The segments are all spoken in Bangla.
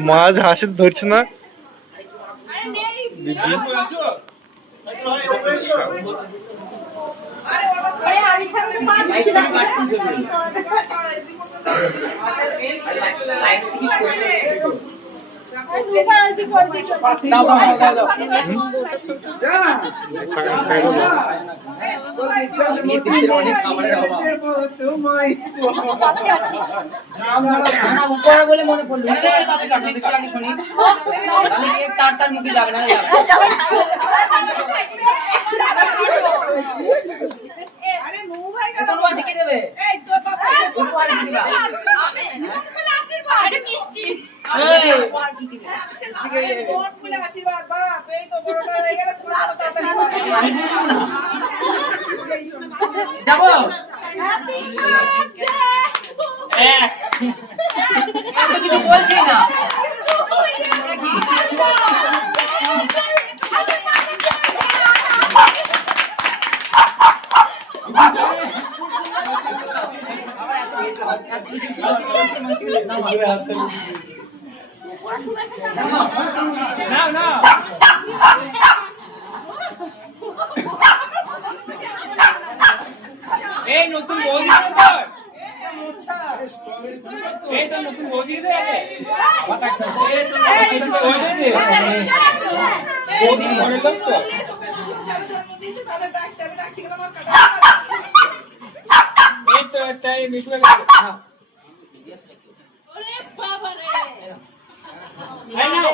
মাছ হাসি ধরছে না বলে মনে পড়ল শুনি তার তার মুখে যাবে না তোমার শিখে দেবে উপরে দিবা যাব এক। তো কিছু বলছি না। না না এই নতুন বৌদি তোর নতুন বৌদি রে। এই তো নতুন বৌদি ঘরে লোক তো। এই তো একটা এই মিশলে গেছে। এই নাও।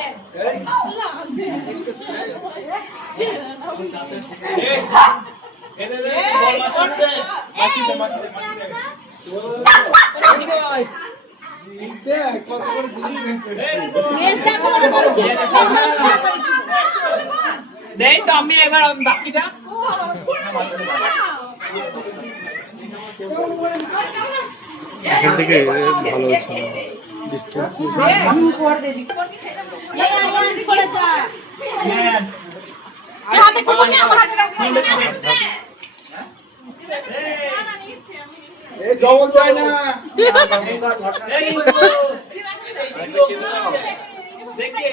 দেই তো আমি এবার বাকিটা। এখান থেকে ভালো হচ্ছে না বৃষ্টি এই দেখি